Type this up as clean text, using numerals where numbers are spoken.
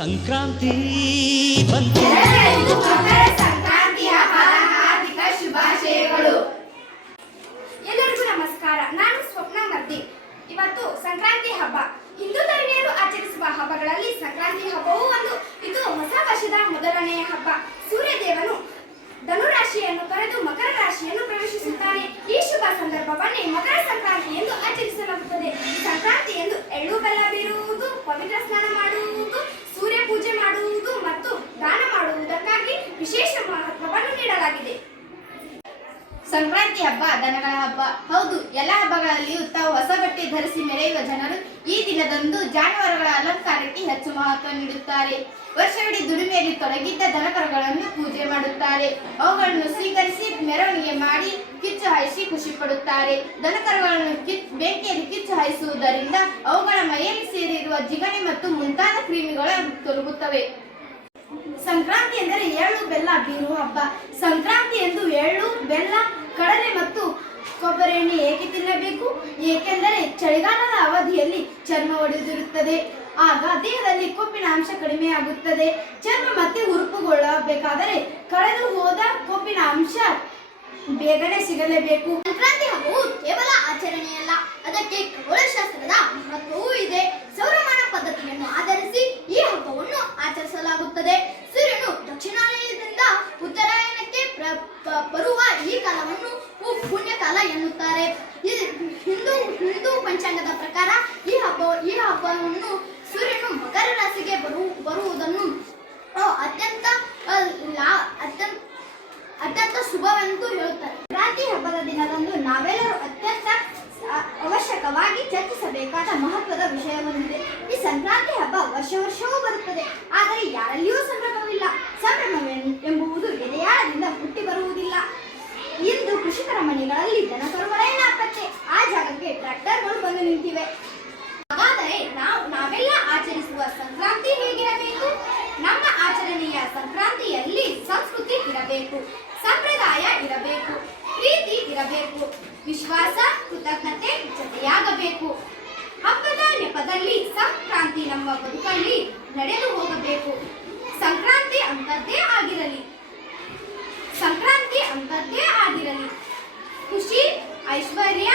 ಸಂಕ್ರಾಂತಿ ಬಂತು. ಸಂಕ್ರಾಂತಿ ಹಬ್ಬದ ಹಾರ್ದಿಕ ಶುಭಾಶಯಗಳು. ಎಲ್ಲರಿಗೂ ನಮಸ್ಕಾರ. ನಾನು ಸ್ವಪ್ನ ಮರ್ದಿ. ಇವತ್ತು ಸಂಕ್ರಾಂತಿ ಹಬ್ಬ. ಹಿಂದೂ ಧರ್ಮೀಯರು ಆಚರಿಸುವ ಹಬ್ಬಗಳಲ್ಲಿ ಸಂಕ್ರಾಂತಿ ಹಬ್ಬವೂ ಒಂದು. ಇದು ಹೊಸ ವರ್ಷದ ಮೊದಲನೆಯ ಹಬ್ಬ. ಸೂರ್ಯದೇವನು ಧನುರಾಶಿಯನ್ನು ತೊರೆದು ಮಕರ ರಾಶಿಯನ್ನು ಪ್ರವೇಶಿಸುತ್ತಾನೆ. ಈ ಶುಭ ಸಂದರ್ಭವನ್ನೇ ಮಕರ ಸಂಕ್ರಾಂತಿ ಎಂದು ಆಚರಿಸಲಾಗುತ್ತದೆ. ಸಂಕ್ರಾಂತಿ ಎಂದು ಎಳ್ಳು ಬೆಲ್ಲ ಬೀರುವುದು, ಪವಿತ್ರ ಸ್ನಾನ ಮಾಡುವುದು, ಸೂರ್ಯ ಪೂಜೆ ಮಾಡುವುದು ಮತ್ತು ದಾನ ಮಾಡುವುದಕ್ಕಾಗಿ ವಿಶೇಷ ಮಹತ್ವವನ್ನು ನೀಡಲಾಗಿದೆ. ಸಂಕ್ರಾಂತಿ ಹಬ್ಬ ದನಗಳ ಹಬ್ಬ. ಹೌದು, ಎಲ್ಲ ಹಬ್ಬಗಳಲ್ಲಿಯೂ ತಾವು ಹೊಸ ಬಟ್ಟೆ ಧರಿಸಿ ಮೆರೆಯುವ ಜನರು ಈ ದಿನದಂದು ಜಾನುವಾರುಗಳ ಅಲಂಕಾರಕ್ಕೆ ಹೆಚ್ಚು ಮಹತ್ವ ನೀಡುತ್ತಾರೆ. ವರ್ಷವಿಡೀ ದುಡಿಮೆಯಲ್ಲಿ ತೊಡಗಿದ್ದ ದನಕರುಗಳನ್ನು ಪೂಜೆ ಮಾಡುತ್ತಾರೆ. ಅವುಗಳನ್ನು ಸ್ವೀಕರಿಸಿ ಮೆರವಣಿಗೆ ಮಾಡಿ ಕಿಚ್ಚು ಹಾಯಿಸಿ ಖುಷಿ ಪಡುತ್ತಾರೆ. ದನಕರುಗಳನ್ನು ಬೆಂಕಿಯಲ್ಲಿ ಕಿಚ್ಚು ಹಾಯಿಸುವುದರಿಂದ ಅವುಗಳ ಮೈಯಲ್ಲಿ ಸೇರಿರುವ ಜಿಗಣೆ ಮತ್ತು ಮುಂತಾದ ಕ್ರಿಮಿಗಳು ತೊಲಗುತ್ತವೆ. ಸಂಕ್ರಾಂತಿ ಎಂದರೆ ಎಳ್ಳು ಬೆಲ್ಲ ಬೀರುವ ಹಬ್ಬ. ಸಂಕ್ರಾಂತಿ ಎಂದು ಎಳ್ಳು ಬೆಲ್ಲ ಕಡಲೆ ಮತ್ತು ಕೊಬ್ಬರಿ ಎಣ್ಣೆ ಏಕೆ ತಿನ್ನಬೇಕು? ಏಕೆಂದರೆ ಚಳಿಗಾಲದ ಅವಧಿಯಲ್ಲಿ ಚರ್ಮ ಒಡೆದಿರುತ್ತದೆ. ಆಗ ದೇಹದಲ್ಲಿ ಕೊಬ್ಬಿನ ಅಂಶ ಕಡಿಮೆಯಾಗುತ್ತದೆ. ಚರ್ಮ ಮತ್ತೆ ಹುರುಪುಗೊಳ್ಳಬೇಕಾದರೆ ಕಳೆದು ಹೋದ ಕೊಬ್ಬಿನ ಅಂಶ ಬೇಗನೆ ಸಿಗಲೇಬೇಕು. ಸಂಕ್ರಾಂತಿ ಹಬ್ಬವು ಕೇವಲ ಆಚರಣೆಯಲ್ಲ, ಅದಕ್ಕೆ ಖಗೋಳಶಾಸ್ತ್ರದ ಮಹತ್ವವೂ ಇದೆ. ಸೌರಮಾನ ಪದ್ಧತಿಯನ್ನು ಆಧರಿಸಿ ಈ ಹಬ್ಬವನ್ನು ಆಚರಿಸಲಾಗುತ್ತದೆ. ಸೂರ್ಯನು ದಕ್ಷಿಣಾಯನದಿಂದ ಉತ್ತರಾಯಣಕ್ಕೆ ಬರುವ ಈ ಕಾಲವನ್ನು ಪುಣ್ಯಕಾಲ ಎನ್ನುತ್ತಾರೆ. ಹಿಂದೂ ಪಂಚಾಂಗದ ಪ್ರಕಾರ ಈ ಹಬ್ಬವನ್ನು ಸೂರ್ಯನು ಮಕರ ರಾಶಿಗೆ ಬರುವುದನ್ನು ಅತ್ಯಂತ ಶುಭವೆಂದು ಹೇಳುತ್ತಾರೆ. ಸಂಕ್ರಾಂತಿ ಹಬ್ಬದ ದಿನದಂದು ನಾವೆಲ್ಲರೂ ಅತ್ಯಂತ ಅವಶ್ಯಕವಾಗಿ ಚರ್ಚಿಸಬೇಕಾದ ಮಹತ್ವದ ವಿಷಯವೊಂದಿದೆ. ಈ ಸಂಕ್ರಾಂತಿ ಹಬ್ಬ ವರ್ಷವೂ ಬರುತ್ತದೆ, ಆದರೆ ಯಾರಲ್ಲಿಯೂ ಸಂಭ್ರಮವಿಲ್ಲ. ಸಂಭ್ರಮವೆಂಬುದು ಎದೆಯಾಳದಿಂದ ಹುಟ್ಟಿ ಬರುವುದಿಲ್ಲ. ಇಂದು ಕೃಷಿಕರ ಮನೆಗಳಲ್ಲಿ ದನಕರುಗಳೇ ನಾಪತ್ತೆ. ಆ ಜಾಗಕ್ಕೆ ಟ್ರ್ಯಾಕ್ಟರ್ಗಳು ಬಂದು ನಿಂತಿವೆ. ಹಾಗಾದರೆ ನಾವೆಲ್ಲ ಆಚರಿಸುವ ಸಂಕ್ರಾಂತಿ ಹೇಗಿರಬೇಕು? ನಮ್ಮ ಆಚರಣೆಯ ಸಂಕ್ರಾಂತಿಯಲ್ಲಿ ಸಂಸ್ಕೃತಿ ಇರಬೇಕು, ಸಂಪ್ರದಾಯ ಇರಬೇಕು, ಪ್ರೀತಿ ಇರಬೇಕು, ವಿಶ್ವಾಸ ಕೃತಜ್ಞತೆ ಜೊತೆಯಾಗಬೇಕು. ಹಬ್ಬದ ನೆಪದಲ್ಲಿ ಸಂಕ್ರಾಂತಿ ನಮ್ಮ ಬದುಕಲ್ಲಿ ನಡೆದು ಹೋಗಬೇಕು. ಸಂಕ್ರಾಂತಿ ಅಂತದ್ದೇ ಆಗಿರಲಿ. ಖುಷಿ, ಐಶ್ವರ್ಯ,